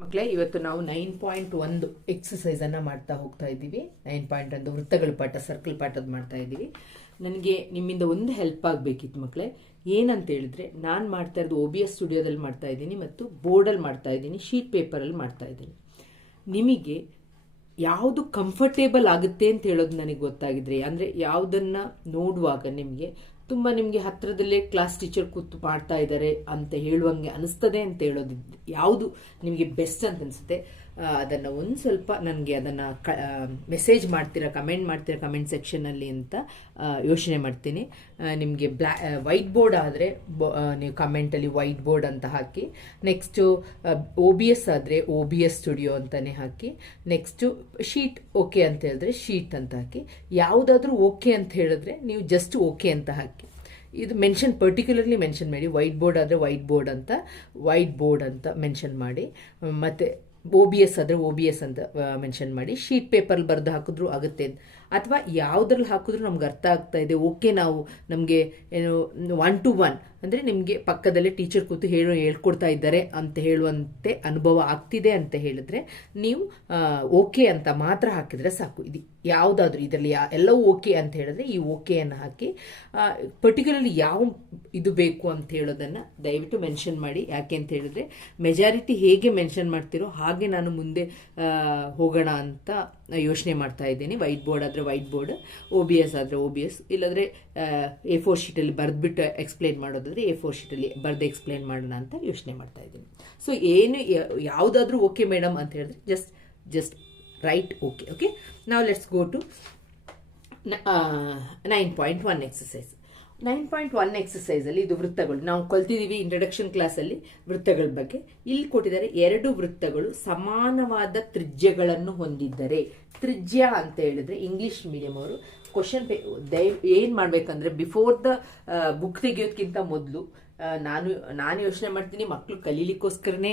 ಮಕ್ಕಳೇ ಇವತ್ತು ನಾವು ನೈನ್ ಪಾಯಿಂಟ್ ಒಂದು ಎಕ್ಸಸೈಸ್ ಅನ್ನ ಮಾಡ್ತಾ ಹೋಗ್ತಾ ಇದ್ದೀವಿ. ನೈನ್ ಪಾಯಿಂಟ್ ಒಂದು ವೃತ್ತಗಳ ಪಾಠ ಸರ್ಕಲ್ ಪಾಠದ ಮಾಡ್ತಾ ಇದ್ದೀವಿ. ನನಗೆ ನಿಮ್ಮಿಂದ ಒಂದು ಹೆಲ್ಪ್ ಆಗಬೇಕಿತ್ತು ಮಕ್ಕಳೇ ಏನಂತ ಹೇಳಿದ್ರೆ, ನಾನು ಮಾಡ್ತಾ ಇರೋದು ಒ ಬಿ ಎಸ್ ಸ್ಟುಡಿಯೋದಲ್ಲಿ ಮಾಡ್ತಾ ಇದ್ದೀನಿ ಮತ್ತು ಬೋರ್ಡಲ್ಲಿ ಮಾಡ್ತಾ ಇದ್ದೀನಿ ಶೀಟ್ ಪೇಪರಲ್ಲಿ ಮಾಡ್ತಾ ಇದ್ದೀನಿ. ನಿಮಗೆ ಯಾವುದು ಕಂಫರ್ಟೇಬಲ್ ಆಗುತ್ತೆ ಅಂತ ಹೇಳೋದು ನನಗೆ ಗೊತ್ತಾಗಿದ್ರೆ, ಅಂದರೆ ಯಾವುದನ್ನು ನೋಡುವಾಗ ನಿಮಗೆ ತುಂಬ ನಿಮಗೆ ಹತ್ತಿರದಲ್ಲೇ ಕ್ಲಾಸ್ ಟೀಚರ್ ಕೂತು ಮಾಡ್ತಾ ಇದ್ದಾರೆ ಅಂತ ಹೇಳುವಂಗೆ ಅನಿಸ್ತದೆ ಅಂತ ಹೇಳೋದು ಯಾವುದು ನಿಮಗೆ ಬೆಸ್ಟ್ ಅಂತ ಅನಿಸುತ್ತೆ? ಅದನ್ನು ಒಂದು ಸ್ವಲ್ಪ ನನಗೆ ಅದನ್ನು ಕ ಮೆಸೇಜ್ ಮಾಡ್ತೀರಾ ಕಮೆಂಟ್ ಮಾಡ್ತೀರಾ ಕಮೆಂಟ್ ಸೆಕ್ಷನಲ್ಲಿ ಅಂತ ಯೋಚನೆ ಮಾಡ್ತೀನಿ. ನಿಮಗೆ ಬ್ಲ್ಯಾ ವೈಟ್ ಬೋರ್ಡ್ ಆದರೆ ನೀವು ಕಮೆಂಟಲ್ಲಿ ವೈಟ್ ಬೋರ್ಡ್ ಅಂತ ಹಾಕಿ ನೆಕ್ಸ್ಟು ಒ ಬಿ ಎಸ್ ಆದರೆ ಒ ಬಿ ಎಸ್ ಸ್ಟುಡಿಯೋ ಅಂತಲೇ ಹಾಕಿ ನೆಕ್ಸ್ಟು ಶೀಟ್ ಓಕೆ ಅಂತ ಹೇಳಿದ್ರೆ ಶೀಟ್ ಅಂತ ಹಾಕಿ, ಯಾವುದಾದ್ರೂ ಓಕೆ ಅಂತ ಹೇಳಿದ್ರೆ ನೀವು ಜಸ್ಟ್ ಓಕೆ ಅಂತ ಹಾಕಿ. ಇದು ಮೆನ್ಷನ್ ಪರ್ಟಿಕ್ಯುಲರ್ಲಿ ಮೆನ್ಷನ್ ಮಾಡಿ ವೈಟ್ ಬೋರ್ಡ್ ಆದರೆ ವೈಟ್ ಬೋರ್ಡ್ ಅಂತ ವೈಟ್ ಬೋರ್ಡ್ ಅಂತ ಮೆನ್ಷನ್ ಮಾಡಿ, ಮತ್ತು ಒ ಬಿ ಎಸ್ ಆದರೆ ಒ ಬಿ ಎಸ್ ಅಂತ ಮೆನ್ಷನ್ ಮಾಡಿ. ಶೀಟ್ ಪೇಪರ್ ಬರೆದು ಹಾಕಿದ್ರು ಆಗುತ್ತೆ. ಅಥವಾ ಯಾವುದ್ರಲ್ಲಿ ಹಾಕಿದ್ರು ನಮ್ಗೆ ಅರ್ಥ ಆಗ್ತಾ ಇದೆ. ಓಕೆ ನಾವು ನಮಗೆ ಏನು ಒನ್ ಟು ಒನ್ ಅಂದರೆ ನಿಮಗೆ ಪಕ್ಕದಲ್ಲೇ ಟೀಚರ್ ಕೂತು ಹೇಳೋ, ಹೇಳ್ಕೊಡ್ತಾ ಇದ್ದಾರೆ ಅಂತ ಹೇಳುವಂತೆ ಅನುಭವ ಆಗ್ತಿದೆ ಅಂತ ಹೇಳಿದ್ರೆ ನೀವು ಓಕೆ ಅಂತ ಮಾತ್ರ ಹಾಕಿದರೆ ಸಾಕು. ಇದು ಯಾವುದಾದ್ರೂ ಇದರಲ್ಲಿ ಎಲ್ಲವೂ ಓಕೆ ಅಂತ ಹೇಳಿದ್ರೆ ಈ ಓಕೆಯನ್ನು ಹಾಕಿ ಪರ್ಟಿಕ್ಯುಲರ್ಲಿ ಯಾವ ಇದು ಬೇಕು ಅಂತ ಹೇಳೋದನ್ನು ದಯವಿಟ್ಟು ಮೆನ್ಷನ್ ಮಾಡಿ. ಯಾಕೆ ಅಂತ ಹೇಳಿದ್ರೆ ಮೆಜಾರಿಟಿ ಹೇಗೆ ಮೆನ್ಷನ್ ಮಾಡ್ತಿರೋ ಹಾಗೆ ನಾನು ಮುಂದೆ ಹೋಗೋಣ ಅಂತ ಯೋಚನೆ ಮಾಡ್ತಾ ಇದ್ದೀನಿ. ವೈಟ್ ಬೋರ್ಡ್ ಆದರೆ white board O B S ಆದರೆ ಓ ಬಿ ಎಸ್ ಇಲ್ಲಾಂದರೆ ಎ ಫೋರ್ ಶೀಟಲ್ಲಿ ಬರೆದ್ಬಿಟ್ಟು ಎಕ್ಸ್ಪ್ಲೈನ್ ಮಾಡೋದಾದರೆ ಎ ಫೋರ್ ಶೀಟಲ್ಲಿ ಬರೆದು ಎಕ್ಸ್ಪ್ಲೈನ್ ಮಾಡೋಣ ಅಂತ ಯೋಚನೆ ಮಾಡ್ತಾ ಇದ್ದೀನಿ. ಸೊ ಏನು ಯಾವುದಾದ್ರೂ ಓಕೆ ಮೇಡಮ್ ಅಂತ ಹೇಳಿದ್ರೆ ಜಸ್ಟ್ ಜಸ್ಟ್ ರೈಟ್ ಓಕೆ ನಾವು let's go to nine point one exercise nine point one ಎಕ್ಸಸೈಸಲ್ಲಿ ಇದು ವೃತ್ತಗಳು. ನಾವು ಕಲ್ತಿದ್ದೀವಿ ಇಂಟ್ರಡಕ್ಷನ್ ಕ್ಲಾಸಲ್ಲಿ ವೃತ್ತಗಳ ಬಗ್ಗೆ. ಇಲ್ಲಿ ಕೊಟ್ಟಿದ್ದಾರೆ ಎರಡು ವೃತ್ತಗಳು ಸಮಾನವಾದ ತ್ರಿಜ್ಯಗಳನ್ನು ಹೊಂದಿದ್ದರೆ. ತ್ರಿಜ್ಯ ಅಂತ ಹೇಳಿದ್ರೆ ಇಂಗ್ಲಿಷ್ ಮೀಡಿಯಂ ಅವರು ಕ್ವಶನ್ ಪೇ ದಯ ಏನು ಮಾಡಬೇಕಂದ್ರೆ ಬಿಫೋರ್ ದ ಬುಕ್ ತೆಗೆಯೋದಕ್ಕಿಂತ ಮೊದಲು ನಾನು ನಾನು ಯೋಚನೆ ಮಾಡ್ತೀನಿ ಮಕ್ಕಳು ಕಲೀಲಿಕ್ಕೋಸ್ಕರನೇ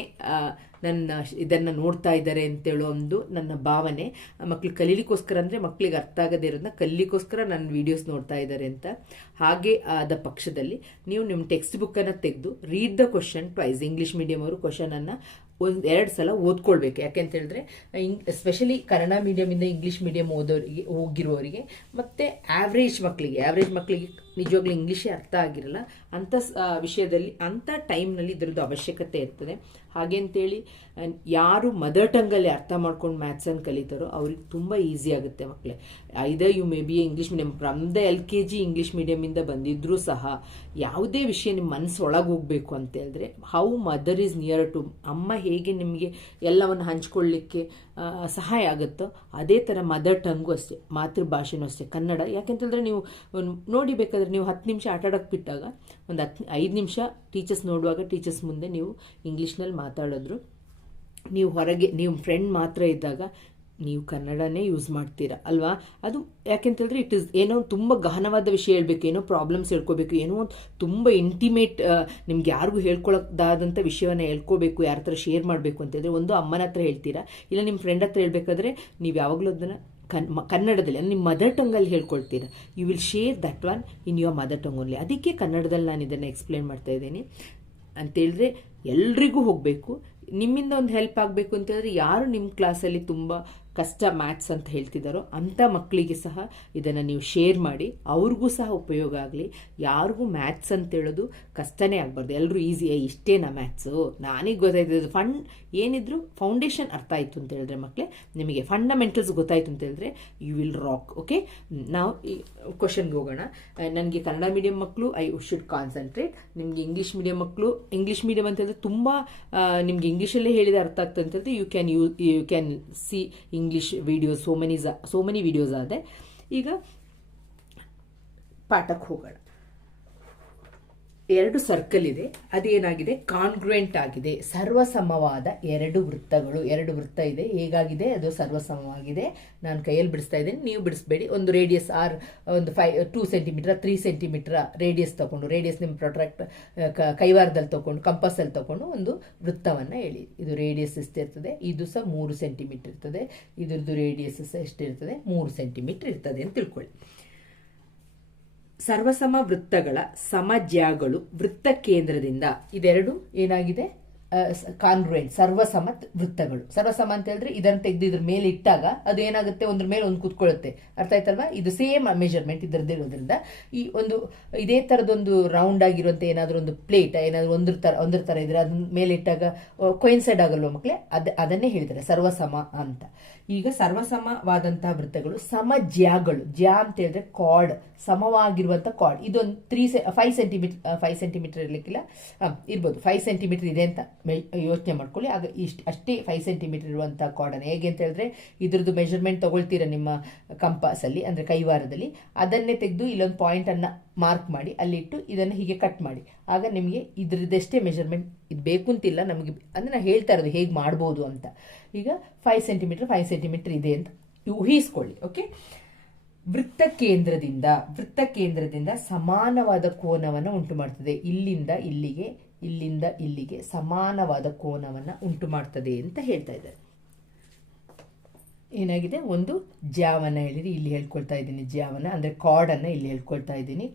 ನನ್ನ ಇದನ್ನು ನೋಡ್ತಾ ಇದ್ದಾರೆ ಅಂತೇಳೋ ಒಂದು ನನ್ನ ಭಾವನೆ. ಮಕ್ಕಳು ಕಲೀಲಿಕ್ಕೋಸ್ಕರ ಅಂದರೆ ಮಕ್ಕಳಿಗೆ ಅರ್ಥ ಆಗದೇ ಇರೋದನ್ನ ಕಲೀಲಿಕ್ಕೋಸ್ಕರ ನನ್ನ ವಿಡಿಯೋಸ್ ನೋಡ್ತಾ ಇದ್ದಾರೆ ಅಂತ. ಹಾಗೆ ಆದ ಪಕ್ಷದಲ್ಲಿ ನೀವು ನಿಮ್ಮ ಟೆಕ್ಸ್ಟ್ ಬುಕ್ಕನ್ನು ತೆಗೆದು read the question twice English medium ಅವರು ಕ್ವಶನನ್ನು ಒಂದು, ಎರಡು ಸಲ ಓದ್ಕೊಳ್ಬೇಕು. ಯಾಕೆ ಅಂತ ಹೇಳಿದ್ರೆ ಇಂಗ್ ಸ್ಪೆಷಲಿ ಕನ್ನಡ ಮೀಡಿಯಮಿಂದ ಇಂಗ್ಲೀಷ್ ಮೀಡಿಯಂ ಓದೋರಿಗೆ, ಹೋಗಿರೋರಿಗೆ, ಮತ್ತು ಆ್ಯಾವ್ರೇಜ್ ಮಕ್ಕಳಿಗೆ ಆ್ಯಾವ್ರೇಜ್ ಮಕ್ಕಳಿಗೆ ನಿಜವಾಗ್ಲೂ ಇಂಗ್ಲೀಷೇ ಅರ್ಥ ಆಗಿರಲ್ಲ, ಅಂಥ ವಿಷಯದಲ್ಲಿ ಅಂಥ ಟೈಮ್ನಲ್ಲಿ ಇದರದ್ದು ಅವಶ್ಯಕತೆ ಇರ್ತದೆ. ಹಾಗೆ ಅಂತೇಳಿ ಯಾರು ಮದರ್ ಟಂಗಲ್ಲಿ ಅರ್ಥ ಮಾಡ್ಕೊಂಡು ಮ್ಯಾಥ್ಸನ್ನು ಕಲಿತಾರೋ ಅವ್ರಿಗೆ ತುಂಬ ಈಸಿ ಆಗುತ್ತೆ ಮಕ್ಕಳೇ. Either you may be English medium, from the L K G English ಮೀಡಿಯಮಿಂದ ಬಂದಿದ್ರೂ ಸಹ ಯಾವುದೇ ವಿಷಯ ನಿಮ್ಮ ಮನಸ್ಸು ಒಳಗೆ ಹೋಗಬೇಕು ಅಂತ ಹೇಳಿದ್ರೆ how mother is near to ಅಮ್ಮ ಹೇಗೆ ನಿಮಗೆ ಎಲ್ಲವನ್ನು ಹಂಚ್ಕೊಳ್ಳಿಕ್ಕೆ ಸಹಾಯ ಆಗುತ್ತೋ? ಅದೇ ಥರ ಮದರ್ ಟಂಗು ಅಷ್ಟೇ, ಮಾತೃಭಾಷೆನೂ ಅಷ್ಟೇ, ಕನ್ನಡ. ಯಾಕೆಂತಂದರೆ ನೀವು ನೋಡಿ ಬೇಕಾದರೆ ನೀವು ಹತ್ತು ನಿಮಿಷ ಆಟ ಆಡೋಕ್ಕೆ ಬಿಟ್ಟಾಗ ಒಂದು ಹತ್ತು ಐದು ನಿಮಿಷ ಟೀಚರ್ಸ್ ನೋಡುವಾಗ ಟೀಚರ್ಸ್ ಮುಂದೆ ನೀವು ಇಂಗ್ಲೀಷ್ನಲ್ಲಿ ಮಾತಾಡಿದ್ರು. ನೀವು ಹೊರಗೆ, ನೀವು ಫ್ರೆಂಡ್ ಮಾತ್ರ ಇದ್ದಾಗ ನೀವು ಕನ್ನಡನೇ ಯೂಸ್ ಮಾಡ್ತೀರಾ, ಅಲ್ವಾ? ಅದು ಯಾಕೆಂತೇಳಿದ್ರೆ ಇಟ್ ಇಸ್ ಏನೋ ತುಂಬ ಗಹನವಾದ ವಿಷಯ ಹೇಳ್ಬೇಕು, ಏನೋ ಪ್ರಾಬ್ಲಮ್ಸ್ ಹೇಳ್ಕೋಬೇಕು, ಏನೋ ಒಂದು ತುಂಬ ಇಂಟಿಮೇಟ್ ನಿಮ್ಗೆ ಯಾರಿಗೂ ಹೇಳ್ಕೊಳ್ಳೋದಾದಂಥ ವಿಷಯವನ್ನು ಹೇಳ್ಕೋಬೇಕು, ಯಾರ ಹತ್ರ ಶೇರ್ ಮಾಡಬೇಕು ಅಂತಂದರೆ ಒಂದು ಅಮ್ಮನ ಹತ್ರ ಹೇಳ್ತೀರಾ? ಇಲ್ಲ ನಿಮ್ಮ ಫ್ರೆಂಡ್ ಹತ್ರ ಹೇಳ್ಬೇಕಾದ್ರೆ ನೀವು ಯಾವಾಗಲೂ ಅದನ್ನು ಕನ್ ಕನ್ನಡದಲ್ಲಿ, ಅಂದರೆ ನಿಮ್ಮ ಮದರ್ ಟಂಗಲ್ಲಿ ಹೇಳ್ಕೊಳ್ತೀರಾ? You will share that one in your mother tongue only ಅದಕ್ಕೆ ಕನ್ನಡದಲ್ಲಿ ನಾನು ಇದನ್ನು ಎಕ್ಸ್ಪ್ಲೇನ್ ಮಾಡ್ತಾ ಇದ್ದೀನಿ. ಅಂತೇಳಿದ್ರೆ ಎಲ್ರಿಗೂ ಹೋಗಬೇಕು, ನಿಮ್ಮಿಂದ ಒಂದು ಹೆಲ್ಪ್ ಆಗಬೇಕು ಅಂತೇಳಿದ್ರೆ ಯಾರು ನಿಮ್ಮ ಕ್ಲಾಸಲ್ಲಿ ತುಂಬ ಕಷ್ಟ ಮ್ಯಾಥ್ಸ್ ಅಂತ ಹೇಳ್ತಿದ್ದಾರೋ ಅಂಥ ಮಕ್ಕಳಿಗೆ ಸಹ ಇದನ್ನು ನೀವು ಶೇರ್ ಮಾಡಿ, ಅವ್ರಿಗೂ ಸಹ ಉಪಯೋಗ ಆಗಲಿ. ಯಾರಿಗೂ ಮ್ಯಾಥ್ಸ್ ಅಂತ ಹೇಳೋದು ಕಷ್ಟನೇ ಆಗಬಾರ್ದು. ಎಲ್ಲರೂ ಈಸಿ ಇಷ್ಟೇನಾ ಮ್ಯಾಥ್ಸು ನಾನೀಗ ಗೊತ್ತಾಯ್ತು. ಫಂಡ್ ಏನಿದ್ರು ಫೌಂಡೇಶನ್ ಅರ್ಥ ಆಯಿತು ಅಂತ ಹೇಳಿದ್ರೆ ಮಕ್ಕಳೇ ನಿಮಗೆ ಫಂಡಮೆಂಟಲ್ಸ್ ಗೊತ್ತಾಯ್ತು ಅಂತ ಹೇಳಿದ್ರೆ ಯು ವಿಲ್ ರಾಕ್ ಓಕೆ ನಾವು ಈ ಕ್ವಶನ್ಗೆ ಹೋಗೋಣ. ನನಗೆ ಕನ್ನಡ ಮೀಡಿಯಂ ಮಕ್ಕಳು ಐ ಶುಡ್ ಕಾನ್ಸಂಟ್ರೇಟ್ ನಿಮಗೆ ಇಂಗ್ಲೀಷ್ ಮೀಡಿಯಂ ಮಕ್ಕಳು ಇಂಗ್ಲೀಷ್ ಮೀಡಿಯಂ ಅಂತ ಹೇಳಿದ್ರೆ ತುಂಬ ನಿಮಗೆ ಇಂಗ್ಲೀಷಲ್ಲೇ ಹೇಳಿದ ಅರ್ಥ ಆಗ್ತದೆ ಅಂತ ಹೇಳಿದ್ರೆ you can you you can see English videos so many so many videos ಆದರೆ ಈಗ ಪಾಠಕ್ಕೆ ಹೋಗೋಣ. ಎರಡು ಸರ್ಕಲ್ ಇದೆ. ಅದೇನಾಗಿದೆ? ಕಾನ್ಗ್ರುಯೆಂಟ್ ಆಗಿದೆ. ಸರ್ವಸಮವಾದ ಎರಡು ವೃತ್ತಗಳು. ಎರಡು ವೃತ್ತ ಇದೆ. ಹೇಗಾಗಿದೆ? ಅದು ಸರ್ವಸಮವಾಗಿದೆ. ನಾನು ಕೈಯಲ್ಲಿ ಬಿಡಿಸ್ತಾ ಇದ್ದೀನಿ. ನೀವು ಬಿಡಿಸ್ಬೇಡಿ. ಒಂದು ರೇಡಿಯಸ್ ಆರ್ ಒಂದು five two centimetre three centimetre radius ತಗೊಂಡು ರೇಡಿಯಸ್ ನಿಮ್ಮ ಪ್ರೊಟ್ರಾಕ್ಟ್ ಕೈವಾರದಲ್ಲಿ ತಗೊಂಡು ಕಂಪಸಲ್ಲಿ ತಗೊಂಡು ಒಂದು ವೃತ್ತವನ್ನು ಹೇಳಿ ಇದು ರೇಡಿಯಸ್ ಎಷ್ಟಿರ್ತದೆ? ಇದು ಸಹ ಮೂರು ಸೆಂಟಿಮೀಟರ್ ಇರ್ತದೆ. ಇದ್ರದ್ದು ರೇಡಿಯಸ್ ಸಹ ಎಷ್ಟಿರ್ತದೆ? ಮೂರು ಸೆಂಟಿಮೀಟರ್ ಇರ್ತದೆ ಅಂತ ತಿಳ್ಕೊಳ್ಳಿ. ಸರ್ವಸಮ ವೃತ್ತಗಳ ಸಮಜ್ಯಾಗಳು ವೃತ್ತ ಕೇಂದ್ರದಿಂದ. ಇದೆರಡು ಏನಾಗಿದೆ? ಕಾನ್ಗ್ರುಯೆಂಟ್ ಸರ್ವಸಮ ವೃತ್ತಗಳು. ಸರ್ವಸಮ ಅಂತ ಹೇಳಿದ್ರೆ ಇದನ್ನು ತೆಗೆದು ಇದ್ರ ಮೇಲೆ ಇಟ್ಟಾಗ ಅದು ಏನಾಗುತ್ತೆ? ಒಂದ್ರ ಮೇಲೆ ಒಂದು ಕೂತ್ಕೊಳ್ಳುತ್ತೆ. ಅರ್ಥ ಆಯ್ತಲ್ವಾ? ಇದು ಸೇಮ್ ಮೆಜರ್ಮೆಂಟ್ ಇದರದ್ದಿರೋದ್ರಿಂದ ಈ ಒಂದು, ಇದೇ ತರದೊಂದು ರೌಂಡ್ ಆಗಿರುವಂತ ಏನಾದರೂ ಒಂದು ಪ್ಲೇಟ್ ಏನಾದರೂ ಒಂದ್ರ ತರ ಒಂದ್ರ ತರ ಇದ್ರೆ ಅದ್ ಮೇಲೆ ಇಟ್ಟಾಗ ಕೊಯಿನ್ಸೈಡ್ ಆಗಲ್ವ ಮಕ್ಕಳೇ ಅದ, ಅದನ್ನೇ ಹೇಳಿದ್ದಾರೆ, ಸರ್ವಸಮ ಅಂತ. ಈಗ ಸರ್ವಸಮವಾದಂತಹ ವೃತ್ತಗಳು ಸಮ ಜ್ಯಾಗಳು. ಜ್ಯಾ ಅಂತ ಹೇಳಿದ್ರೆ ಕಾರ್ಡ್ ಸಮವಾಗಿರುವಂತ ಕಾರ್ಡ್ ಇದೊಂದು ತ್ರೀ ಸೆ ಫೈವ್ ಸೆಂಟಿಮೀಟರ್ ಫೈವ್ ಸೆಂಟಿಮೀಟರ್ ಇರಲಿಕ್ಕಿಲ್ಲ? ಇರ್ಬೋದು. ಫೈವ್ ಸೆಂಟಿಮೀಟರ್ ಇದೆ ಅಂತ. ಯೋಚನೆ ಮಾಡ್ಕೊಳ್ಳಿ. ಆಗ ಇಷ್ಟು, ಅಷ್ಟೇ ಫೈವ್ ಸೆಂಟಿಮೀಟರ್ ಇರುವಂಥ ಕಾರ್ಡನ್ನು ಹೇಗೆ ಅಂತ ಹೇಳಿದ್ರೆ, ಇದ್ರದ್ದು ಮೆಜರ್ಮೆಂಟ್ ತಗೊಳ್ತೀರಾ ನಿಮ್ಮ ಕಂಪಾಸಲ್ಲಿ ಅಂದರೆ ಕೈವಾರದಲ್ಲಿ. ಅದನ್ನೇ ತೆಗೆದು ಇಲ್ಲೊಂದು ಪಾಯಿಂಟನ್ನು ಮಾರ್ಕ್ ಮಾಡಿ, ಅಲ್ಲಿಟ್ಟು ಇದನ್ನು ಹೀಗೆ ಕಟ್ ಮಾಡಿ. ಆಗ ನಿಮಗೆ ಇದ್ರದ್ದಷ್ಟೇ ಮೆಜರ್ಮೆಂಟ್ ಇದು ಬೇಕು ಅಂತಿಲ್ಲ ನಮಗೆ, ಅಂದರೆ ನಾನು ಹೇಳ್ತಾ ಇರೋದು ಹೇಗೆ ಮಾಡ್ಬೋದು ಅಂತ. ಈಗ ಫೈವ್ ಸೆಂಟಿಮೀಟರ್ ಫೈವ್ ಸೆಂಟಿಮೀಟರ್ ಇದೆ ಅಂತ ಊಹಿಸ್ಕೊಳ್ಳಿ ಓಕೆ ವೃತ್ತ ಕೇಂದ್ರದಿಂದ ವೃತ್ತ ಕೇಂದ್ರದಿಂದ ಸಮಾನವಾದ ಕೋನವನ್ನು ಉಂಟು ಮಾಡ್ತದೆ ಇಲ್ಲಿಂದ ಇಲ್ಲಿಗೆ ಇಲ್ಲಿಂದ ಇಲ್ಲಿಗೆ ಸಮಾನವಾದ ಕೋನವನ್ನು ಉಂಟು ಮಾಡ್ತದೆ ಅಂತ ಹೇಳ್ತಾ ಇದ್ದಾರೆ. ಏನಾಗಿದೆ? ಒಂದು ಜಾವನ ಹೇಳಿದ್ರೆ ಇಲ್ಲಿ ಹೇಳ್ಕೊಳ್ತಾ ಇದ್ದೀನಿ ಜಾವನ, ಅಂದರೆ ಕಾರ್ಡನ್ನು ಇಲ್ಲಿ ಹೇಳ್ಕೊಳ್ತಾ ಇದ್ದೀನಿ.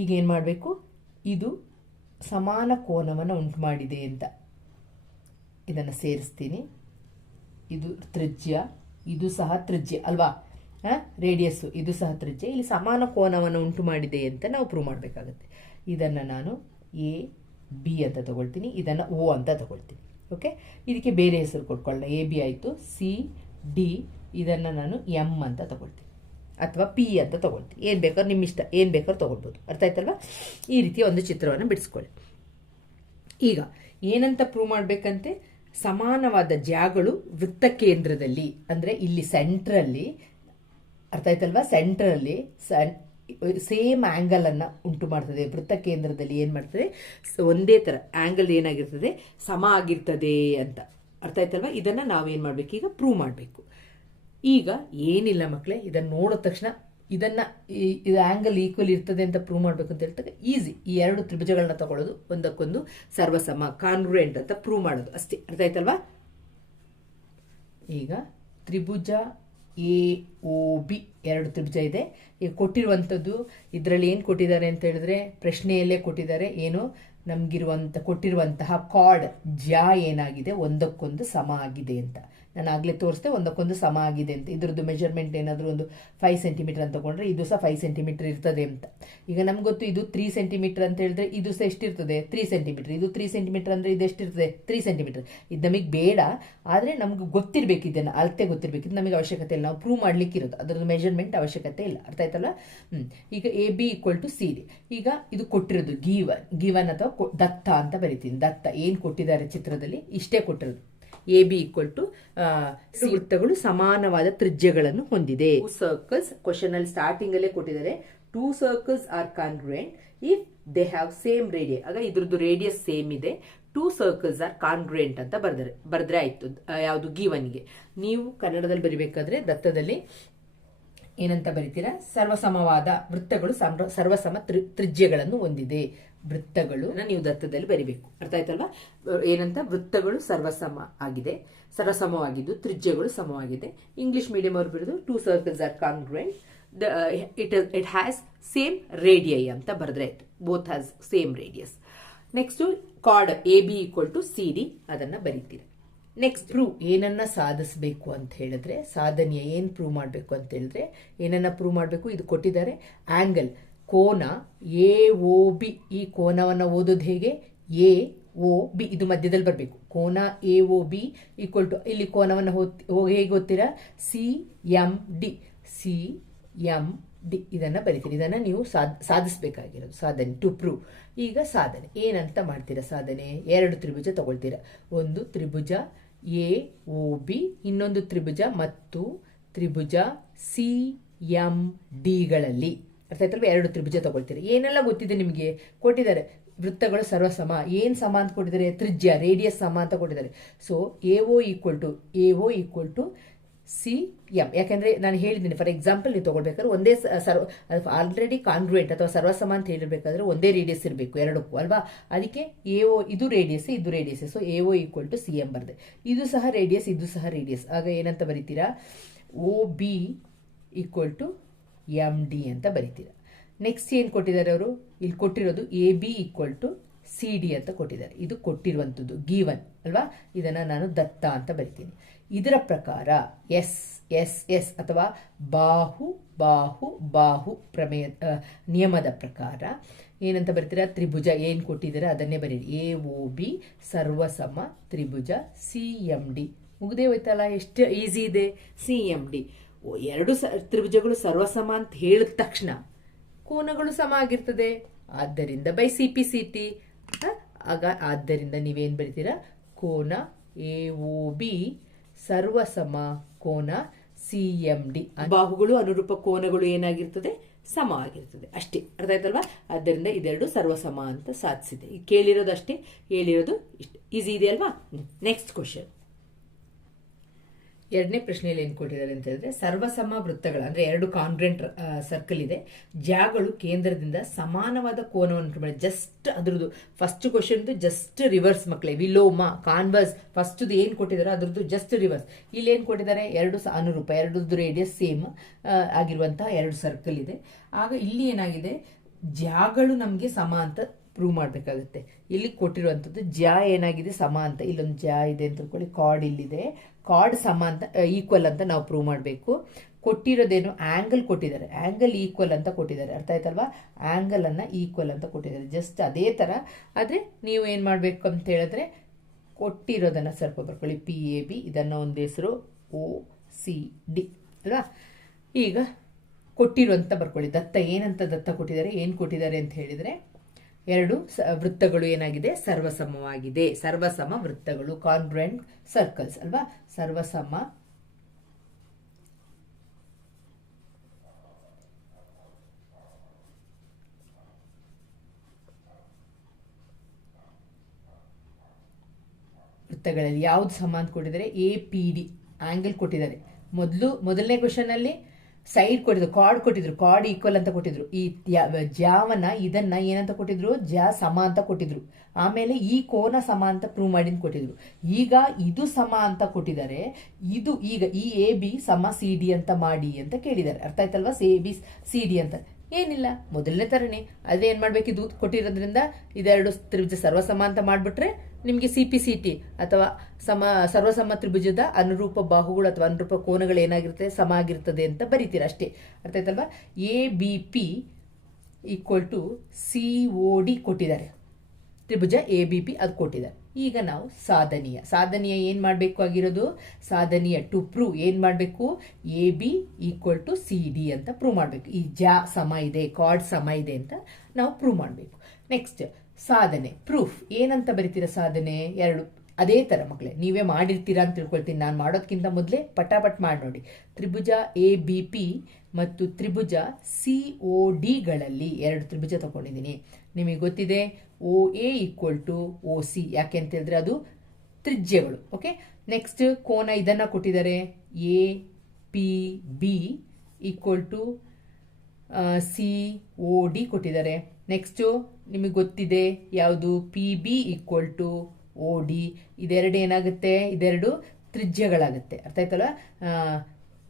ಈಗ ಏನು ಮಾಡಬೇಕು? ಇದು ಸಮಾನ ಕೋನವನ್ನು ಉಂಟು ಮಾಡಿದೆ ಅಂತ ಇದನ್ನು ಸೇರಿಸ್ತೀನಿ. ಇದು ತ್ರಿಜ್ಯ, ಇದು ಸಹ ತ್ರಿಜ್ಯ, ಅಲ್ವಾ? ರೇಡಿಯಸ್ಸು ಇದು ಸಹ ತ್ರಿಜ್ಯ. ಇಲ್ಲಿ ಸಮಾನ ಕೋನವನ್ನು ಉಂಟು ಮಾಡಿದೆ ಅಂತ ನಾವು ಪ್ರೂವ್ ಮಾಡಬೇಕಾಗುತ್ತೆ. ಇದನ್ನು ನಾನು ಎ ಬಿ ಅಂತ ತಗೊಳ್ತೀನಿ, ಇದನ್ನು ಓ ಅಂತ ತಗೊಳ್ತೀನಿ. ಓಕೆ ಇದಕ್ಕೆ ಬೇರೆ ಹೆಸರು ಕೊಟ್ಕೊಳ್ಳ ಎ, ಬಿ ಆಯಿತು, ಸಿ, ಡಿ, ಇದನ್ನು ನಾನು ಎಂ ಅಂತ ತಗೊಳ್ತೀನಿ. ಅಥವಾ ಪಿ ಅಂತ ತಗೊಳ್ತೀನಿ. ಏನು ಬೇಕಾದ್ರೂ ನಿಮ್ಮ ಇಷ್ಟ, ಏನು ಬೇಕಾದ್ರೂ ತೊಗೊಳ್ಬೋದು. ಅರ್ಥ ಆಯ್ತಲ್ವಾ? ಈ ರೀತಿ ಒಂದು ಚಿತ್ರವನ್ನು ಬಿಡಿಸ್ಕೊಳ್ಳಿ. ಈಗ, ಏನಂತ ಪ್ರೂವ್ ಮಾಡಬೇಕಂತೆ? ಸಮಾನವಾದ ಜಾಗಳು ವೃತ್ತ ಕೇಂದ್ರದಲ್ಲಿ, ಅಂದರೆ ಇಲ್ಲಿ ಸೆಂಟ್ರಲ್ಲಿ ಅರ್ಥ ಆಯ್ತಲ್ವಾ? ಸೆಂಟ್ರಲ್ಲಿ ಸನ್ ಸೇಮ್ ಆ್ಯಂಗಲನ್ನು ಉಂಟು ಮಾಡ್ತದೆ. ವೃತ್ತ ಕೇಂದ್ರದಲ್ಲಿ ಏನು ಮಾಡ್ತದೆ? ಒಂದೇ ಥರ ಆ್ಯಂಗಲ್ ಏನಾಗಿರ್ತದೆ? ಸಮ ಆಗಿರ್ತದೆ ಅಂತ. ಅರ್ಥ ಆಯ್ತಲ್ವಾ? ಇದನ್ನು ನಾವೇನು ಮಾಡಬೇಕು? ಈಗ ಪ್ರೂವ್ ಮಾಡಬೇಕು. ಈಗ ಏನಿಲ್ಲ ಮಕ್ಕಳೇ ಇದನ್ನು ನೋಡಿದ ತಕ್ಷಣ ಇದನ್ನು ಇದು ಆ್ಯಂಗಲ್ ಈಕ್ವಲ್ ಇರ್ತದೆ ಅಂತ ಪ್ರೂವ್ ಮಾಡಬೇಕು ಅಂತ ಹೇಳ್ತಾರೆ ಈಸಿ ಈ ಎರಡು ತ್ರಿಭುಜಗಳನ್ನ ತಗೊಳ್ಳೋದು. ಒಂದಕ್ಕೊಂದು ಸರ್ವಸಮ ಕಾನ್ಗ್ರೆಂಟ್ ಅಂತ ಪ್ರೂವ್ ಮಾಡೋದು. ಅಷ್ಟೇ. ಅರ್ಥ ಆಯ್ತಲ್ವಾ? ಈಗ ತ್ರಿಭುಜ ಎ ಒ ಬಿ ಎರಡು ತ್ರಿಭುಜ ಇದೆ. ಈಗ ಕೊಟ್ಟಿರುವಂಥದ್ದು ಇದರಲ್ಲಿ ಏನು ಕೊಟ್ಟಿದ್ದಾರೆ ಅಂತ ಹೇಳಿದ್ರೆ ಪ್ರಶ್ನೆಯಲ್ಲೇ ಕೊಟ್ಟಿದ್ದಾರೆ. ಏನು? ನಮಗಿರುವಂಥ ಕೊಟ್ಟಿರುವಂತಹ ಕಾರ್ಡ್ ಜ ಏನಾಗಿದೆ? ಒಂದಕ್ಕೊಂದು ಸಮ ಆಗಿದೆ ಅಂತ. ನಾನು ಆಗಲೇ ತೋರಿಸಿದೆ, ಒಂದಕ್ಕೊಂದು ಸಮ ಆಗಿದೆ ಅಂತ. ಇದ್ರದ್ದು ಮೆಜರ್ಮೆಂಟ್ ಏನಾದರೂ ಒಂದು ಫೈವ್ ಸೆಂಟಿಮೀಟರ್ ಅಂತ ತಗೊಂಡ್ರೆ ಇದು ಸಹ ಫೈವ್ ಸೆಂಟಿಮೀಟರ್ ಇರ್ತದೆ ಅಂತ. ಈಗ ನಮ್ಗೆ ಗೊತ್ತು ಇದು ತ್ರೀ ಸೆಂಟಿಮೀಟರ್ ಅಂತ ಹೇಳಿದ್ರೆ ಇದು ಸಹ ಎಷ್ಟಿರ್ತದೆ? ತ್ರೀ ಸೆಂಟಿಮೀಟರ್ ಇದು ತ್ರೀ ಸೆಂಟಿಮೀಟರ್ ಅಂದರೆ ಇದು ಎಷ್ಟಿರ್ತದೆ? ತ್ರೀ ಸೆಂಟಿಮೀಟರ್ ಇದು ನಮಗೆ ಬೇಡ, ಆದರೆ ನಮ್ಗೆ ಗೊತ್ತಿರಬೇಕು ಇದನ್ನು, ಅಳತೆ ಗೊತ್ತಿರಬೇಕು ಇದು ನಮಗೆ ಅವಶ್ಯಕತೆ ಇಲ್ಲ. ನಾವು ಪ್ರೂವ್ ಮಾಡ್ಲಿಕ್ಕೆ ಇರೋದು ಅದರದ್ದು ಮೆಜರ್ಮೆಂಟ್ ಅವಶ್ಯಕತೆ ಇಲ್ಲ. ಅರ್ಥ ಆಯ್ತಲ್ಲ? ಈಗ A B equal to C D ಈಗ ಇದು ಕೊಟ್ಟಿರೋದು ಗೀವನ್ ಗೀವನ್ ಅಥವಾ ದತ್ತ ಅಂತ ಬರಿತೀನಿ. ದತ್ತ. ಏನು ಕೊಟ್ಟಿದ್ದಾರೆ ಚಿತ್ರದಲ್ಲಿ? ಇಷ್ಟೇ ಕೊಟ್ಟಿರೋದು. ಎ ಬಿ ಈಕ್ವಲ್ ಟು ವೃತ್ತಗಳು ಸಮಾನವಾದ ತ್ರಿಜ್ಯಗಳನ್ನು ಹೊಂದಿದೆ. ಸರ್ಕಲ್ಸ್ ಕ್ವಶನ್ ಅಲ್ಲಿ ಸ್ಟಾರ್ಟಿಂಗ್ ಅಲ್ಲೇ ಕೊಟ್ಟಿದ್ದಾರೆ. Two circles are congruent if they have same radii ಆಗ ಇದ್ರದ್ದು ರೇಡಿಯಸ್ ಸೇಮ್ ಇದೆ. ಟೂ ಸರ್ಕಲ್ಸ್ ಆರ್ ಕಾನ್ಗ್ರೆಂಟ್ ಅಂತ ಬರ್ದರೆ ಬರೆದ್ರೆ ಆಯ್ತು. ಯಾವುದು ಗೀವನ್ಗೆ ನೀವು ಕನ್ನಡದಲ್ಲಿ ಬರಿಬೇಕಾದ್ರೆ ದತ್ತದಲ್ಲಿ ಏನಂತ ಬರಿತೀರಾ? ಸರ್ವಸಮವಾದ ವೃತ್ತಗಳು ಸರ್ವ ಸರ್ವಸಮ ತ್ರಿ- ತ್ರಿಜ್ಯಗಳನ್ನು ಹೊಂದಿದೆ. ವೃತ್ತಗಳು ನೀವು ದತ್ತದಲ್ಲಿ ಬರಿಬೇಕು. ಅರ್ಥ ಆಯ್ತಲ್ವಾ? ಏನಂತ? ವೃತ್ತಗಳು ಸರ್ವಸಮ ಆಗಿದೆ. ಸರ್ವಸಮವಾಗಿದ್ದು ತ್ರಿಜ್ಯಗಳು ಸಮವಾಗಿದೆ. ಇಂಗ್ಲಿಷ್ ಮೀಡಿಯಂ ಅವರು ಬರೆದು two circles are congruent the it it has same radii ಅಂತ ಬರೆದ್ರೆ ಆಯ್ತು. Both has same radius next chord A B equal to C D ಅದನ್ನ ಬರೀತೀರಿ. ನೆಕ್ಸ್ಟ್ ಪ್ರೂವ್ ಏನನ್ನ ಸಾಧಿಸಬೇಕು ಅಂತ ಹೇಳಿದ್ರೆ, ಸಾಧನೆಯ ಏನು ಪ್ರೂವ್ ಮಾಡಬೇಕು ಅಂತ ಹೇಳಿದ್ರೆ, ಏನನ್ನ ಪ್ರೂವ್ ಮಾಡಬೇಕು, ಇದು ಕೊಟ್ಟಿದ್ದಾರೆ. ಆಂಗಲ್ ಕೋನ ಎ ಓ ಬಿ ಈ ಕೋನವನ್ನು ಓದೋದು ಹೇಗೆ? ಎ ಓ ಬಿ ಇದು ಮಧ್ಯದಲ್ಲಿ ಬರಬೇಕು. ಕೋನ A O B equal to ಇಲ್ಲಿ ಕೋನವನ್ನು ಹೇಗೆ ಓದ್ತೀರಾ? C M D C M D ಇದನ್ನ ಬರಿತೀರಿ. ಇದನ್ನ ನೀವು ಸಾಧ ಸಾಧಿಸಬೇಕಾಗಿರೋದು. ಸಾಧನೆ. ಟು ಪ್ರೂವ್ ಈಗ ಸಾಧನೆ. ಏನಂತ ಮಾಡ್ತೀರಾ ಸಾಧನೆ? ಎರಡು ತ್ರಿಭುಜ ತಗೊಳ್ತೀರಾ. ಒಂದು ತ್ರಿಭುಜ ಎ ಒ ಬಿ, ಇನ್ನೊಂದು ತ್ರಿಭುಜ ಮತ್ತು ತ್ರಿಭುಜ ಸಿ, ಎಂ ಡಿಗಳಲ್ಲಿ ಅರ್ಥ ಆಯ್ತಲ್ವ? ಎರಡು ತ್ರಿಭುಜ ತಗೊಳ್ತೀರಿ. ಏನೆಲ್ಲ ಗೊತ್ತಿದೆ ನಿಮಗೆ? ಕೊಟ್ಟಿದ್ದಾರೆ. ವೃತ್ತಗಳು ಸರ್ವಸಮ. ಏನು ಸಮ ಅಂತ ಕೊಟ್ಟಿದ್ದಾರೆ? ತ್ರಿಜ್ಯ, ರೇಡಿಯಸ್ ಸಮ ಅಂತ ಕೊಟ್ಟಿದ್ದಾರೆ. So A O equal to A O equal to C, M. ಯಾಕೆಂದ್ರೆ ನಾನು ಹೇಳಿದ್ದೀನಿ ಫಾರ್ ಎಕ್ಸಾಂಪಲ್ ನೀವು ತಗೊಳ್ಬೇಕಾದ್ರೆ ಒಂದೇ ಸ- ಸರ್ವ ಆಲ್ರೆಡಿ ಕಾನ್ಗ್ರುಯೆಂಟ್ ಅಥವಾ ಸರ್ವಸಮ ಅಂತ ಹೇಳಿರ್ಬೇಕಾದ್ರೆ ಒಂದೇ ರೇಡಿಯಸ್ ಇರಬೇಕು, ಎರಡಕ್ಕೂ, ಅಲ್ವಾ? ಅದಕ್ಕೆ ಎ ಓ ಇದು ರೇಡಿಯಸ್ ಇದು radius so A O equal to C M ಬರ್ದೆ ಇದು ಸಹ ರೇಡಿಯಸ್ ಇದು ಸಹ ರೇಡಿಯಸ್ ಆಗ ಏನಂತ ಬರೀತೀರಾ? O B equal to M D ಅಂತ ಬರೀತೀರಾ. ನೆಕ್ಸ್ಟ್ ಏನು ಕೊಟ್ಟಿದ್ದಾರೆ ಅವರು? ಇಲ್ಲಿ ಕೊಟ್ಟಿರೋದು A B equal to C D ಅಂತ ಕೊಟ್ಟಿದ್ದಾರೆ. ಇದು ಕೊಟ್ಟಿರುವಂಥದ್ದು ಗೀವನ್ ಅಲ್ವಾ? ಇದನ್ನು ನಾನು ದತ್ತ ಅಂತ ಬರಿತೀನಿ. ಇದರ ಪ್ರಕಾರ ಎಸ್ ಎಸ್ ಎಸ್ ಅಥವಾ ಬಾಹು ಬಾಹು ಬಾಹು ಪ್ರಮೇಯ ನಿಯಮದ ಪ್ರಕಾರ. ಏನಂತ ಬರ್ತೀರಾ? ತ್ರಿಭುಜ ಏನು ಕೊಟ್ಟಿದ್ದೀರ? ಅದನ್ನೇ ಬರೀರಿ. ಎ ಒ ಬಿ, ಸರ್ವಸಮ, ತ್ರಿಭುಜ, ಸಿ ಎಂ ಡಿ. ಮುಗ್ದೇ ಹೋಯ್ತಲ್ಲ? ಎಷ್ಟು ಈಸಿ ಇದೆ. C M D. ಎರಡು ಸ, ತ್ರಿಭುಜಗಳು ಸರ್ವಸಮ ಅಂತ ಹೇಳಿದ ತಕ್ಷಣ ಕೋನಗಳು ಸಮ ಆಗಿರ್ತದೆ. ಆದ್ದರಿಂದ by C P C T. ಆಗ, ಆದ್ದರಿಂದ ನೀವೇನು ಬರಿತೀರಾ? ಕೋನ ಎ ಒ ಬಿ ಸರ್ವಸಮ ಕೋನ ಸಿ ಎಂ ಡಿ ಬಾಹುಗಳು, ಅನುರೂಪ ಕೋನಗಳು ಏನಾಗಿರ್ತದೆ? ಸಮ ಆಗಿರ್ತದೆ. ಅಷ್ಟೇ. ಅರ್ಥ ಆಯ್ತಲ್ವಾ? ಆದ್ದರಿಂದ ಇದೆರಡು ಸರ್ವಸಮ ಅಂತ ಸಾಧಿಸಿದೆ. ಕೇಳಿರೋದು ಅಷ್ಟೇ? ಹೇಳಿರೋದು ಇಷ್ಟು. ಈಸಿ ಇದೆ ಅಲ್ವಾ ನೆಕ್ಸ್ಟ್ ಕ್ವಶನ್ ಎರಡನೇ ಪ್ರಶ್ನೆಯಲ್ಲಿ ಏನು ಕೊಟ್ಟಿದ್ದಾರೆ ಅಂತ ಹೇಳಿದ್ರೆ, ಸರ್ವಸಮ ವೃತ್ತಗಳು, ಅಂದರೆ ಎರಡು ಕಾನ್ಗ್ರೆಂಟ್ ಸರ್ಕಲ್ ಇದೆ. ಜಾಗಳು ಕೇಂದ್ರದಿಂದ ಸಮಾನವಾದ ಕೋನವನ್ನು ಮಾಡಿ ಜಸ್ಟ್ ಅದ್ರದ್ದು ಫಸ್ಟ್ ಕ್ವಶನ್ದು ಜಸ್ಟ್ ರಿವರ್ಸ್ ಮಕ್ಕಳೇ ವಿಲೋಮ ಕಾನ್ವರ್ಸ್ ಫಸ್ಟ್ದು ಏನು ಕೊಟ್ಟಿದ್ದಾರೆ ಅದ್ರದ್ದು ಜಸ್ಟ್ ರಿವರ್ಸ್ ಇಲ್ಲಿ ಏನು ಕೊಟ್ಟಿದ್ದಾರೆ? ಎರಡು ಸ ಅನುರೂಪ ಎರಡು ರೇಡಿಯಸ್ ಸೇಮ್ ಆಗಿರುವಂತಹ ಎರಡು ಸರ್ಕಲ್ ಇದೆ. ಆಗ ಇಲ್ಲಿ ಏನಾಗಿದೆ? ಜಾಗಳು ನಮಗೆ ಸಮ ಅಂತ ಪ್ರೂವ್ ಮಾಡಬೇಕಾಗುತ್ತೆ. ಇಲ್ಲಿ ಕೊಟ್ಟಿರುವಂಥದ್ದು ಜ ಏನಾಗಿದೆ, ಸಮ ಅಂತ. ಇಲ್ಲೊಂದು ಜ ಇದೆ ಅಂತ ತಿಳ್ಕೊಳ್ಳಿ. ಕಾರ್ಡ್ ಇಲ್ಲಿದೆ. ಕಾರ್ಡ್ ಸಮ ಅಂತ ಈಕ್ವಲ್ ಅಂತ ನಾವು ಪ್ರೂವ್ ಮಾಡಬೇಕು. ಕೊಟ್ಟಿರೋದೇನು ಆ್ಯಂಗಲ್ ಕೊಟ್ಟಿದ್ದಾರೆ. ಆ್ಯಂಗಲ್ ಈಕ್ವಲ್ ಅಂತ ಕೊಟ್ಟಿದ್ದಾರೆ. ಅರ್ಥ ಆಯ್ತಲ್ವಾ? ಆ್ಯಂಗಲನ್ನು ಈಕ್ವಲ್ ಅಂತ ಕೊಟ್ಟಿದ್ದಾರೆ. ಜಸ್ಟ್ ಅದೇ ಥರ ಆದರೆ ನೀವು ಏನು ಮಾಡಬೇಕು ಅಂತ ಹೇಳಿದ್ರೆ, ಕೊಟ್ಟಿರೋದನ್ನು ಸ್ವಲ್ಪ ಬರ್ಕೊಳ್ಳಿ. ಪಿ ಎ ಬಿ ಇದನ್ನು ಒಂದು ಹೆಸರು ಓ ಸಿ ಡಿ ಅಲ್ವಾ? ಈಗ ಕೊಟ್ಟಿರುವಂತ ಬರ್ಕೊಳ್ಳಿ. ದತ್ತ ಏನಂತ ದತ್ತ ಕೊಟ್ಟಿದ್ದಾರೆ, ಏನು ಕೊಟ್ಟಿದ್ದಾರೆ ಅಂತ ಹೇಳಿದ್ರೆ ಎರಡು ವೃತ್ತಗಳು ಏನಾಗಿದೆ? ಸರ್ವಸಮವಾಗಿದೆ. ಸರ್ವಸಮ ವೃತ್ತಗಳು ಕಾನ್ಗ್ರೆಂಟ್ ಸರ್ಕಲ್ಸ್ ಅಲ್ವಾ? ಸರ್ವಸಮ ವೃತ್ತಗಳಲ್ಲಿ ಯಾವ್ದು ಸಮ ಅಂತ ಕೊಟ್ಟಿದ್ದಾರೆ? ಎ ಪಿ ಡಿ ಆಂಗಲ್ ಕೊಟ್ಟಿದ್ದಾರೆ. ಮೊದಲು, ಮೊದಲನೇ ಕ್ವಶನ್ ಅಲ್ಲಿ ಸೈಡ್ ಕೊಟ್ಟಿದ್ರು ಕಾರ್ಡ್ ಕೊಟ್ಟಿದ್ರು ಕಾರ್ಡ್ ಈಕ್ವಲ್ ಅಂತ ಕೊಟ್ಟಿದ್ರು. ಈ ಜಾವನ್ನ ಜಾವನ ಇದನ್ನ ಏನಂತ ಕೊಟ್ಟಿದ್ರು, ಜ, ಸಮ ಅಂತ ಕೊಟ್ಟಿದ್ರು. ಆಮೇಲೆ ಈ ಕೋನ ಸಮ ಅಂತ ಪ್ರೂವ್ ಮಾಡಿ ಕೊಟ್ಟಿದ್ರು. ಈಗ ಇದು ಸಮ ಅಂತ ಕೊಟ್ಟಿದ್ದಾರೆ, ಇದು ಈಗ ಈ ಎ ಬಿ ಸಮ ಸಿ ಡಿ ಅಂತ ಮಾಡಿ ಅಂತ ಕೇಳಿದ್ದಾರೆ. ಅರ್ಥ ಆಯ್ತಲ್ವಾ? ಸಿ ಬಿ ಸಿ ಡಿ ಅಂತ. ಏನಿಲ್ಲ, ಮೊದಲನೇ ತರನೇ. ಅದೇ ಏನ್ ಇದು ಕೊಟ್ಟಿರೋದ್ರಿಂದ ಇದೆರಡು ತ್ರಿಭುಜ ಸರ್ವಸಮ ಅಂತ ಮಾಡ್ಬಿಟ್ರೆ ನಿಮಗೆ ಸಿ ಪಿ ಸಿ ಟಿ ಅಥವಾ ಸಮ ಸರ್ವಸಮ ತ್ರಿಭುಜದ ಅನುರೂಪ ಬಾಹುಗಳು ಅಥವಾ ಅನುರೂಪ ಕೋನಗಳು ಏನಾಗಿರುತ್ತೆ? ಸಮ ಆಗಿರ್ತದೆ ಅಂತ ಬರೀತೀರ ಅಷ್ಟೇ. ಅರ್ಥ ಆಯ್ತಲ್ವಾ? A B P equal to C O D ಕೊಟ್ಟಿದ್ದಾರೆ. ತ್ರಿಭುಜ ಎ ಬಿ ಪಿ ಅದು ಕೊಟ್ಟಿದ್ದಾರೆ. ಈಗ ನಾವು ಸಾಧನೀಯ. ಸಾಧನೀಯ ಏನು ಮಾಡಬೇಕು ಆಗಿರೋದು? ಸಾಧನೀಯ ಟು ಪ್ರೂವ್ ಏನು ಮಾಡಬೇಕು? A B equal to C D ಅಂತ ಪ್ರೂವ್ ಮಾಡಬೇಕು. ಈ ಜ ಸಮ ಇದೆ ಕಾರ್ಡ್ ಸಮ ಇದೆ ಅಂತ ನಾವು ಪ್ರೂವ್ ಮಾಡಬೇಕು. ನೆಕ್ಸ್ಟ್ ಸಾಧನೆ ಪ್ರೂಫ್ ಏನಂತ ಬರಿತೀರ ಸಾಧನೆ? ಎರಡು. ಅದೇ ತರ ಮಕ್ಕಳೇ ನೀವೇ ಮಾಡಿರ್ತೀರಾ ಅಂತ ತಿಳ್ಕೊಳ್ತೀನಿ. ನಾನು ಮಾಡೋದಕ್ಕಿಂತ ಮೊದಲೇ ಪಟಾಪಟ್ ಮಾಡಿ ನೋಡಿ. ತ್ರಿಭುಜ ಎ ಬಿ ಪಿ ಮತ್ತು ತ್ರಿಭುಜ ಸಿ ಒ ಡಿಗಳಲ್ಲಿ ಎರಡು ತ್ರಿಭುಜ ತಗೊಂಡಿದ್ದೀನಿ. ನಿಮಗೆ ಗೊತ್ತಿದೆ? O A equal to O C ಯಾಕೆ ಅಂತ ಹೇಳಿದ್ರೆ ಅದು ತ್ರಿಜ್ಯಗಳು ಓಕೆ ನೆಕ್ಸ್ಟ್ ಕೋನ ಇದನ್ನ ಕೊಟ್ಟಿದ್ದಾರೆ. A P B equal to C O D ಕೊಟ್ಟಿದ್ದಾರೆ. ನೆಕ್ಸ್ಟು ನಿಮಗೆ ಗೊತ್ತಿದೆ ಯಾವುದು? P B equal to O D ಇದೆರಡು ಏನಾಗುತ್ತೆ? ಇದೆರಡು ತ್ರಿಜ್ಯಗಳಾಗುತ್ತೆ. ಅರ್ಥ ಆಯ್ತಲ್ಲ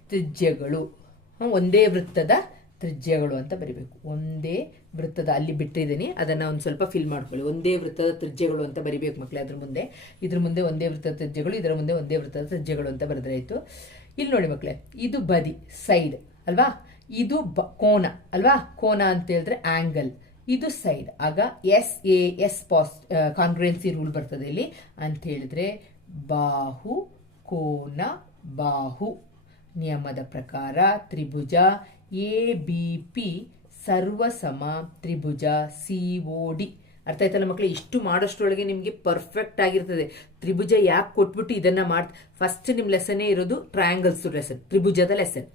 ತ್ರಿಜ್ಯಗಳು. ಒಂದೇ ವೃತ್ತದ ತ್ರಿಜ್ಯಗಳು ಅಂತ ಬರಿಬೇಕು. ಒಂದೇ ವೃತ್ತದ, ಅಲ್ಲಿ ಬಿಟ್ಟಿದ್ದೀನಿ. ಅದನ್ನು ಒಂದು ಸ್ವಲ್ಪ ಫಿಲ್ ಮಾಡ್ಕೊಳ್ಳಿ. ಒಂದೇ ವೃತ್ತದ ತ್ರಿಜ್ಯಗಳು ಅಂತ ಬರಿಬೇಕು ಮಕ್ಕಳೇ ಅದ್ರ ಮುಂದೆ. ಇದ್ರ ಮುಂದೆ ಒಂದೇ ವೃತ್ತದ ತ್ರಿಜ್ಯಗಳು, ಇದರ ಮುಂದೆ ಒಂದೇ ವೃತ್ತದ ತ್ರಿಜ್ಯಗಳು ಅಂತ ಬರೆದ್ರಾಯಿತು. ಇಲ್ಲಿ ನೋಡಿ ಮಕ್ಕಳೇ ಇದು ಬದಿ ಸೈಡ್ ಅಲ್ವಾ? ಇದು ಬ- ಕೋನ, ಅಲ್ವಾ? ಕೋನ ಅಂತ ಹೇಳಿದ್ರೆ ಆಂಗಲ್ ಇದು ಸೈಡ್ ಆಗ S A S pass congruency rule ಬರ್ತದೆ ಇಲ್ಲಿ. ಅಂತ ಹೇಳಿದ್ರೆ ಬಾಹು, ಕೋನ, ಬಾಹು ನಿಯಮದ ಪ್ರಕಾರ ತ್ರಿಭುಜ ಎ ಬಿ ಪಿ ಸರ್ವಸಮ ತ್ರಿಭುಜ ಸಿ ಒ ಡಿ ಅರ್ಥ ಆಯ್ತಲ್ಲ ಮಕ್ಕಳು ಇಷ್ಟು ಮಾಡೋಷ್ಟರೊಳಗೆ ನಿಮಗೆ ಪರ್ಫೆಕ್ಟ್ ಆಗಿರ್ತದೆ. ತ್ರಿಭುಜ ಯಾಕೆ ಕೊಟ್ಬಿಟ್ಟು ಇದನ್ನ ಮಾಡ್ತ ಫಸ್ಟ್ ನಿಮ್ಮ ಲೆಸನ್ನೇ ಇರೋದು ಟ್ರಯಾಂಗಲ್ಸ್ ಲೆಸನ್ ತ್ರಿಭುಜದ ಲೆಸನ್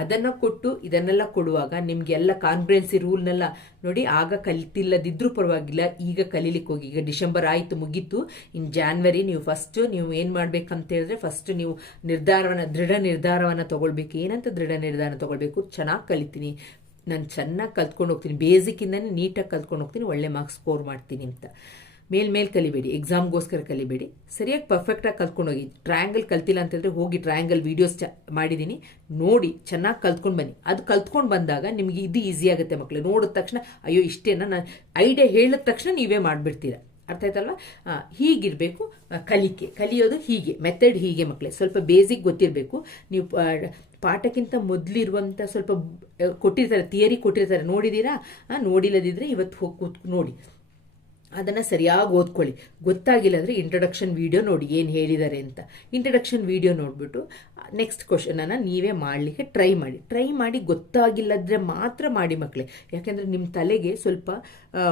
ಅದನ್ನ ಕೊಟ್ಟು ಇದನ್ನೆಲ್ಲ ಕೊಡುವಾಗ ನಿಮ್ಗೆ ಎಲ್ಲ ಕಾನ್ಫರೆನ್ಸಿ ರೂಲ್ನೆಲ್ಲ ನೋಡಿ ಆಗ ಕಲಿತಿಲ್ಲದಿದ್ರೂ ಪರವಾಗಿಲ್ಲ, ಈಗ ಕಲೀಲಿಕ್ಕೆ ಹೋಗಿ. ಈಗ ಡಿಸೆಂಬರ್ ಆಯ್ತು, ಮುಗೀತು. ಇನ್ ಜಾನ್ವರಿ ನೀವು ಫಸ್ಟ್ ನೀವು ಏನ್ ಮಾಡ್ಬೇಕಂತ ಹೇಳಿದ್ರೆ ಫಸ್ಟ್ ನೀವು ನಿರ್ಧಾರವನ್ನ, ದೃಢ ನಿರ್ಧಾರವನ್ನ ತಗೊಳ್ಬೇಕು. ಏನಂತ ದೃಢ ನಿರ್ಧಾರ ತಗೊಳ್ಬೇಕು? ಚೆನ್ನಾಗಿ ಕಲಿತೀನಿ. ನಾನು ಚೆನ್ನಾಗಿ ಕಲ್ತ್ಕೊಂಡು ಹೋಗ್ತೀನಿ. ಬೇಸಿಕ್ಕಿಂದನೇ ನೀಟಾಗಿ ಕಲ್ತ್ಕೊಂಡು ಹೋಗ್ತೀನಿ. ಒಳ್ಳೆ ಮಾರ್ಕ್ಸ್ ಸ್ಕೋರ್ ಮಾಡ್ತೀನಿ ಅಂತ. ಮೇಲ್ ಮೇಲ್ ಕಲಿಬೇಡಿ ಎಕ್ಸಾಮ್ಗೋಸ್ಕರ ಕಲಿಬೇಡಿ. ಸರಿಯಾಗಿ ಪರ್ಫೆಕ್ಟಾಗಿ ಕಲ್ತ್ಕೊಂಡು ಹೋಗಿ ಟ್ರಯಾಂಗಲ್ ಕಲ್ತಿಲ್ಲ ಅಂತಂದರೆ ಹೋಗಿ ಟ್ರಯಾಂಗಲ್ ವೀಡಿಯೋಸ್ ಚ ಮಾಡಿದ್ದೀನಿ ನೋಡಿ, ಚೆನ್ನಾಗಿ ಕಲ್ತ್ಕೊಂಡು ಬನ್ನಿ. ಅದು ಕಲ್ತ್ಕೊಂಡು ಬಂದಾಗ ನಿಮಗೆ ಇದು ಈಸಿ ಆಗುತ್ತೆ ಮಕ್ಕಳು ನೋಡಿದ ತಕ್ಷಣ, ಅಯ್ಯೋ, ಇಷ್ಟೇನ? ನಾನು ಐಡಿಯಾ ಹೇಳಿದ ತಕ್ಷಣ ನೀವೇ ಮಾಡಿಬಿಡ್ತೀರ. ಅರ್ಥ ಆಯ್ತಲ್ವಾ? ಹೀಗಿರಬೇಕು ಕಲಿಕೆ. ಕಲಿಯೋದು ಹೀಗೆ ಮೆಥಡ್ ಹೀಗೆ ಮಕ್ಕಳೇ ಸ್ವಲ್ಪ ಬೇಸಿಕ್ ಗೊತ್ತಿರಬೇಕು. ನೀವು ಪಾಠಕ್ಕಿಂತ ಮೊದಲಿರುವಂಥ ಸ್ವಲ್ಪ ಕೊಟ್ಟಿರ್ತಾರೆ ಥಿಯರಿ ಕೊಟ್ಟಿರ್ತಾರೆ. ನೋಡಿದ್ದೀರಾ ನೋಡಿಲ್ಲದಿದ್ದರೆ ಇವತ್ತು ಹೋಗಿ ಕೂತ್ ನೋಡಿ. ಅದನ್ನು ಸರಿಯಾಗಿ ಓದ್ಕೊಳ್ಳಿ. ಗೊತ್ತಾಗಿಲ್ಲ ಅಂದರೆ ಇಂಟ್ರಡಕ್ಷನ್ ವಿಡಿಯೋ ನೋಡಿ ಏನು ಹೇಳಿದ್ದಾರೆ ಅಂತ. ಇಂಟ್ರಡಕ್ಷನ್ ವಿಡಿಯೋ ನೋಡಿಬಿಟ್ಟು ನೆಕ್ಸ್ಟ್ ಕ್ವಶನನ್ನು ನೀವೇ ಮಾಡಲಿಕ್ಕೆ ಟ್ರೈ ಮಾಡಿ. ಟ್ರೈ ಮಾಡಿ ಗೊತ್ತಾಗಿಲ್ಲದ್ರೆ ಮಾತ್ರ ಮಾಡಿ ಮಕ್ಕಳೇ ಯಾಕೆಂದರೆ ನಿಮ್ಮ ತಲೆಗೆ ಸ್ವಲ್ಪ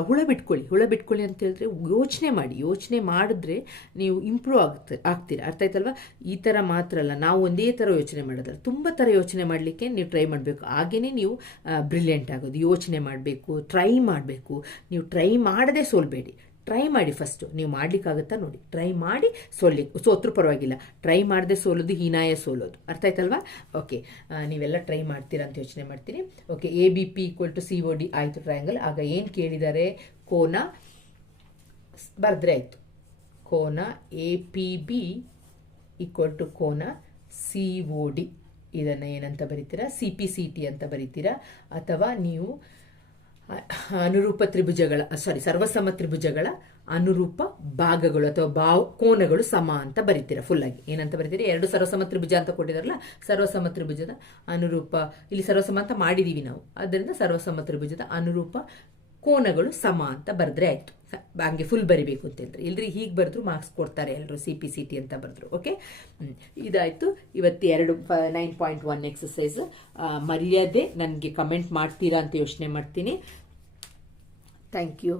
ಹುಳ ಬಿಟ್ಕೊಳ್ಳಿ. ಹುಳ ಬಿಟ್ಕೊಳ್ಳಿ ಅಂತ ಹೇಳಿದ್ರೆ ಯೋಚನೆ ಮಾಡಿ. ಯೋಚನೆ ಮಾಡಿದ್ರೆ ನೀವು ಇಂಪ್ರೂವ್ ಆಗ್ತೀರ ಆಗ್ತೀರಾ. ಅರ್ಥ ಆಯ್ತಲ್ವ? ಈ ಥರ ಮಾತ್ರ ಅಲ್ಲ. ನಾವು ಒಂದೇ ಥರ ಯೋಚನೆ ಮಾಡೋದಲ್ಲ. ತುಂಬ ಥರ ಯೋಚನೆ ಮಾಡಲಿಕ್ಕೆ ನೀವು ಟ್ರೈ ಮಾಡಬೇಕು. ಹಾಗೇ ನೀವು ಬ್ರಿಲಿಯಂಟ್ ಆಗೋದು. ಯೋಚನೆ ಮಾಡಬೇಕು ಟ್ರೈ ಮಾಡಬೇಕು. ನೀವು ಟ್ರೈ ಮಾಡದೆ ಸೋಲ್ಬೇಡಿ. ಟ್ರೈ ಮಾಡಿ ಫಸ್ಟು ನೀವು ಮಾಡ್ಲಿಕ್ಕಾಗುತ್ತಾ ನೋಡಿ. ಟ್ರೈ ಮಾಡಿ ಸೋಲಿ ಸೋತ್ರೂ ಪರವಾಗಿಲ್ಲ. ಟ್ರೈ ಮಾಡದೆ ಸೋಲೋದು, ಹೀನಾಯ ಸೋಲೋದು. ಅರ್ಥ ಆಯ್ತಲ್ವಾ? ಓಕೆ ನೀವೆಲ್ಲ ಟ್ರೈ ಮಾಡ್ತೀರಾ ಅಂತ ಯೋಚನೆ ಮಾಡ್ತೀನಿ. Okay A B P equal to C O D ಆಯಿತು ಟ್ರಯಾಂಗಲ್ ಆಗ ಏನು ಕೇಳಿದ್ದಾರೆ ಕೋನ ಬರೆದ್ರೆ ಆಯಿತು. ಕೋನ A P B equal to ಕೋನ ಸಿ ಒ ಡಿ ಇದನ್ನು ಏನಂತ ಬರೀತೀರಾ? ಸಿ ಪಿ ಸಿ ಟಿ ಅಂತ ಬರೀತೀರಾ? ಅಥವಾ ನೀವು ಅನುರೂಪ ತ್ರಿಭುಜಗಳ ಸಾರಿ ಸರ್ವಸಮ ತ್ರಿಭುಜಗಳ ಅನುರೂಪ ಭಾಗಗಳು ಅಥವಾ ಭಾವ, ಕೋನಗಳು ಸಮ ಅಂತ ಬರೀತೀರಾ ಫುಲ್ ಆಗಿ. ಏನಂತ ಬರೀತೀರಾ? ಎರಡು ಸರ್ವಸಮ ತ್ರಿಭುಜ ಅಂತ ಕೊಟ್ಟಿದಾರಲ್ಲ, ಸರ್ವಸಮ ತ್ರಿಭುಜದ ಅನುರೂಪ, ಇಲ್ಲಿ ಸರ್ವಸಮ ಅಂತ ಮಾಡಿದೀವಿ ನಾವು. ಅದರಿಂದ ಸರ್ವಸಮ ತ್ರಿಭುಜದ ಅನುರೂಪ ಕೋನಗಳು ಸಮ ಅಂತ ಬರೆದ್ರೆ ಆಯ್ತು. ಹಂಗೆ ಫುಲ್ ಬರಿಬೇಕು ಅಂತ ಹೇಳಿದ್ರೆ ಇಲ್ರಿ, ಹೀಗೆ ಬರೆದ್ರು ಮಾರ್ಕ್ಸ್ ಕೊಡ್ತಾರೆ ಎಲ್ಲರೂ ಸಿ ಪಿ ಸಿ ಟಿ ಅಂತ ಬರೆದ್ರು ಓಕೆ ಇದಾಯಿತು. ಇವತ್ತು ಎರಡು ನೈನ್ ಪಾಯಿಂಟ್ ಒನ್ ಎಕ್ಸಸೈಸ್ ಮರ್ಯಾದೆ, ನನಗೆ ಕಮೆಂಟ್ ಮಾಡ್ತೀರಾ ಅಂತ ಯೋಚನೆ ಮಾಡ್ತೀನಿ. Thank you